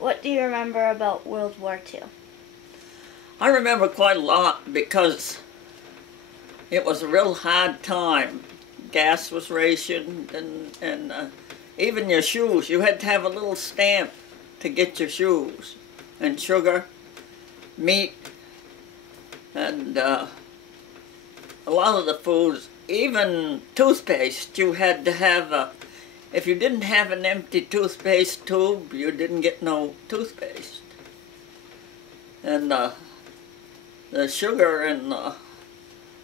What do you remember about World War II? I remember quite a lot because it was a real hard time. Gas was rationed, and even your shoes. You had to have a little stamp to get your shoes, and sugar, meat, and a lot of the foods. Even toothpaste, you had to have if you didn't have an empty toothpaste tube, you didn't get no toothpaste. And the sugar and the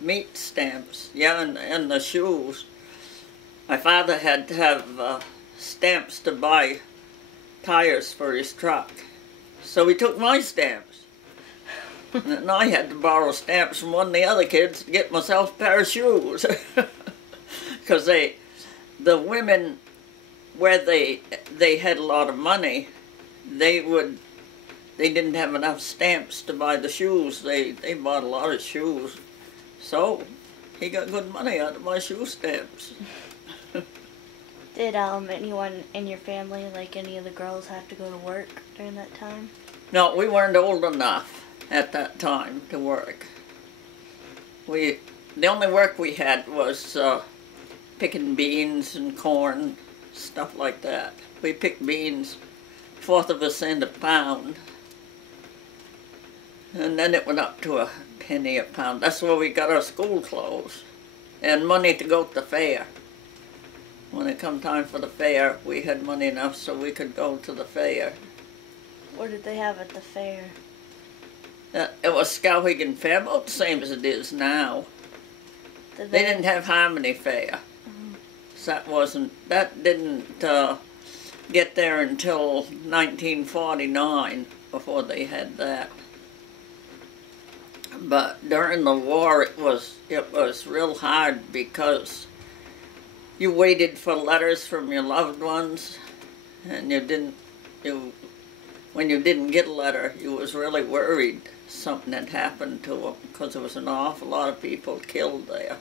meat stamps, yeah, and the shoes. My father had to have stamps to buy tires for his truck. So he took my stamps. And I had to borrow stamps from one of the other kids to get myself a pair of shoes. Because the women, where they had a lot of money, they didn't have enough stamps to buy the shoes. They bought a lot of shoes. So he got good money out of my shoe stamps. Did anyone in your family, like any of the girls, have to go to work during that time? No, we weren't old enough at that time to work. The only work we had was picking beans and corn, stuff like that. We picked beans, 1/4 of a cent a pound, and then it went up to a penny a pound. That's where we got our school clothes and money to go to the fair. When it come time for the fair, we had money enough so we could go to the fair. What did they have at the fair? It was Skowhegan Fair, about the same as it is now. They didn't have Harmony Fair. So that didn't get there until 1949 before they had that. But during the war, it was real hard because you waited for letters from your loved ones, and when you didn't get a letter, you was really worried something had happened to them because there was an awful lot of people killed there.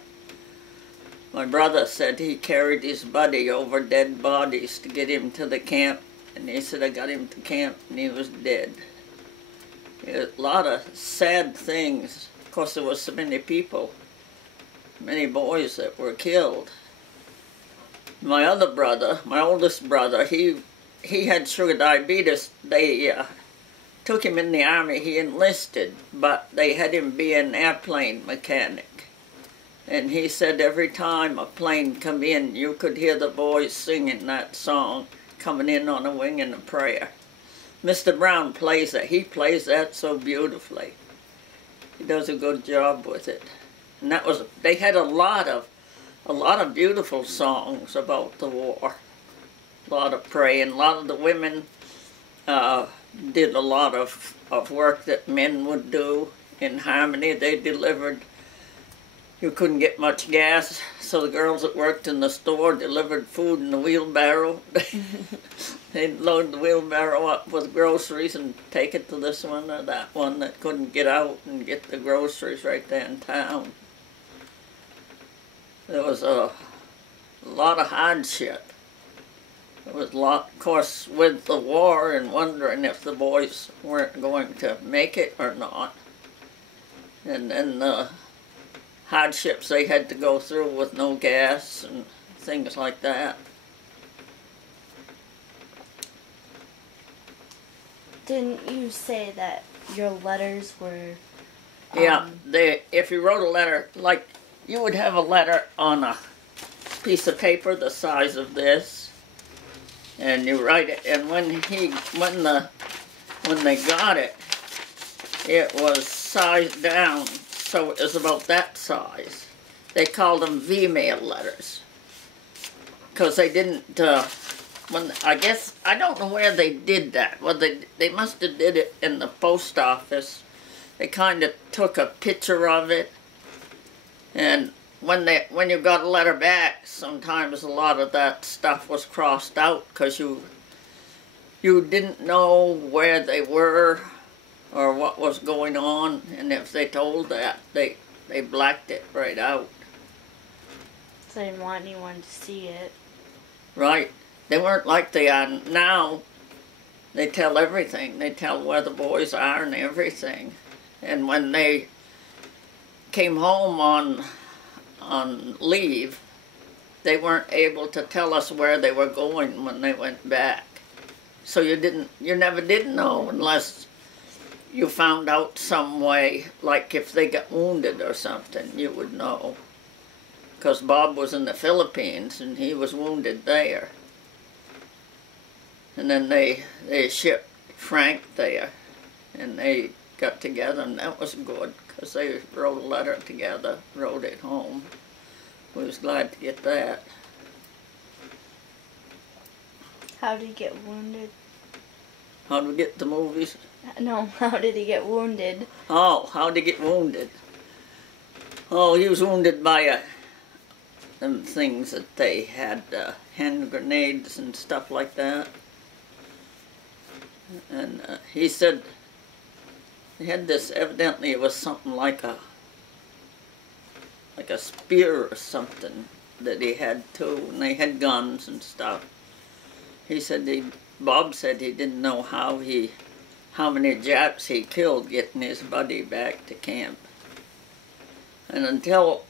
My brother said he carried his buddy over dead bodies to get him to the camp, and he said I got him to camp and he was dead. A lot of sad things. Of course, there was so many people, many boys that were killed. My other brother, my oldest brother, he had sugar diabetes. They took him in the army. He enlisted, but they had him be an airplane mechanic. And he said every time a plane come in, you could hear the boys singing that song, coming in on a wing and a prayer. Mr. Brown plays that. He plays that so beautifully. He does a good job with it. And they had a lot of beautiful songs about the war. A lot of praying. A lot of the women did a lot of work that men would do in Harmony. They delivered. You couldn't get much gas, so the girls that worked in the store delivered food in the wheelbarrow. They'd load the wheelbarrow up with groceries and take it to this one or that one that couldn't get out and get the groceries right there in town. There was a lot of hardship. There was a lot, of course, with the war and wondering if the boys weren't going to make it or not. And then the hardships they had to go through with no gas and things like that. Didn't you say that your letters were... Yeah, if you wrote a letter, like you would have a letter on a piece of paper the size of this, and you write it, and when they got it, it was sized down, so it was about that size. They called them V-mail letters, because they didn't, I guess, I don't know where they did that. Well, they must have did it in the post office. They kind of took a picture of it, and when you got a letter back, sometimes a lot of that stuff was crossed out because you didn't know where they were or what was going on, and if they told that, they blacked it right out. So they didn't want anyone to see it. Right. They weren't like they are now. They tell everything. They tell where the boys are and everything. And when they came home on leave, they weren't able to tell us where they were going when they went back. So you never did know unless you found out some way, like if they got wounded or something, you would know. Because Bob was in the Philippines and he was wounded there. And then they shipped Frank there, and they got together, and that was good, because they wrote a letter together, wrote it home. We was glad to get that. How did he get wounded? How did we get the movies? No, how did he get wounded? Oh, how did he get wounded? Oh, he was wounded by them things that they had, hand grenades and stuff like that. And he said they had this, evidently it was something like a spear or something that he had too, and they had guns and stuff. He said Bob said he didn't know how many Japs he killed getting his buddy back to camp. And until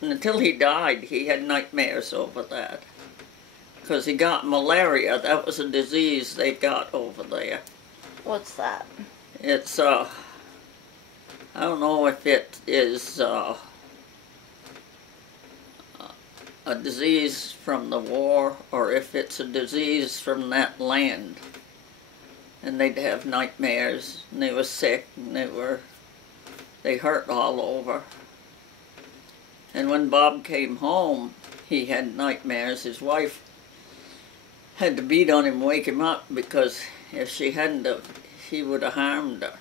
he died, he had nightmares over that. Because he got malaria. That was a disease they got over there. What's that? It's, I don't know if it is a disease from the war or if it's a disease from that land. And they'd have nightmares, and they were sick, and they hurt all over. And when Bob came home, he had nightmares. His wife had to beat on him, wake him up, because if she hadn't he would have harmed her.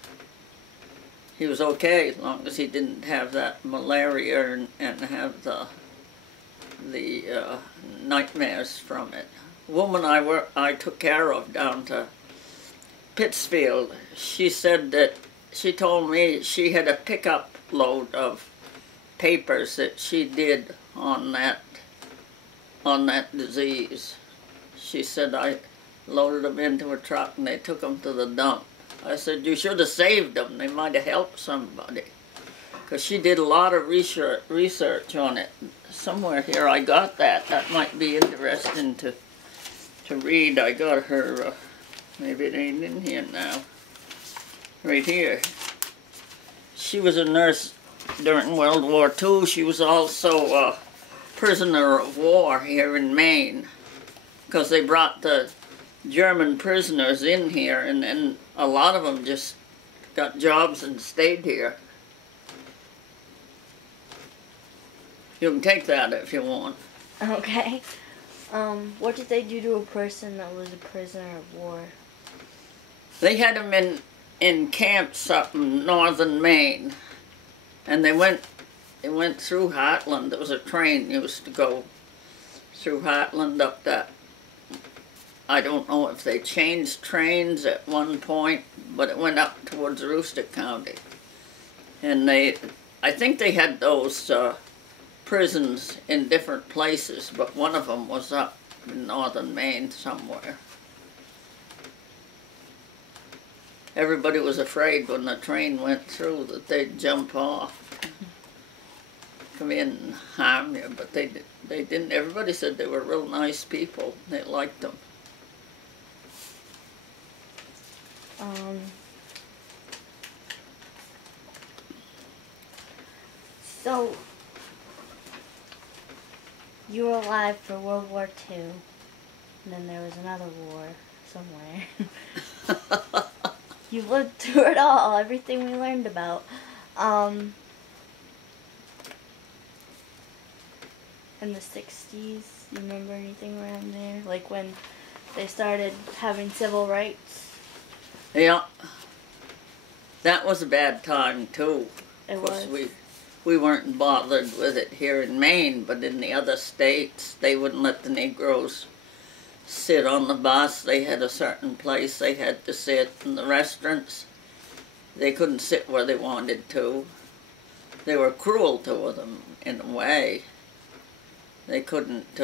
He was okay as long as he didn't have that malaria and have the nightmares from it. A woman I took care of down to Pittsfield, she said that, she told me she had a pickup load of papers that she did on that disease. She said I loaded them into a truck and they took them to the dump. I said, you should have saved them. They might have helped somebody. Because she did a lot of research on it. Somewhere here I got that. That might be interesting to read. I got her, maybe it ain't in here now. Right here. She was a nurse during World War II. She was also a prisoner of war here in Maine. Because they brought the German prisoners in here, and then a lot of them just got jobs and stayed here. You can take that if you want. Okay. What did they do to a person that was a prisoner of war? They had them in camps up in northern Maine, and they went through Heartland. There was a train used to go through Heartland up that. I don't know if they changed trains at one point, but it went up towards Aroostook County. And I think they had those prisons in different places, but one of them was up in northern Maine somewhere. Everybody was afraid when the train went through that they'd jump off, come in and harm you, but they didn't. Everybody said they were real nice people. They liked them. So, you were alive for World War II, and then there was another war somewhere. You lived through it all, everything we learned about. In the 60s, you remember anything around there? Like when they started having civil rights? Yeah, that was a bad time too. It was. We weren't bothered with it here in Maine, but in the other states, they wouldn't let the Negroes sit on the bus. They had a certain place they had to sit. In the restaurants, they couldn't sit where they wanted to. They were cruel to them in a way. They couldn't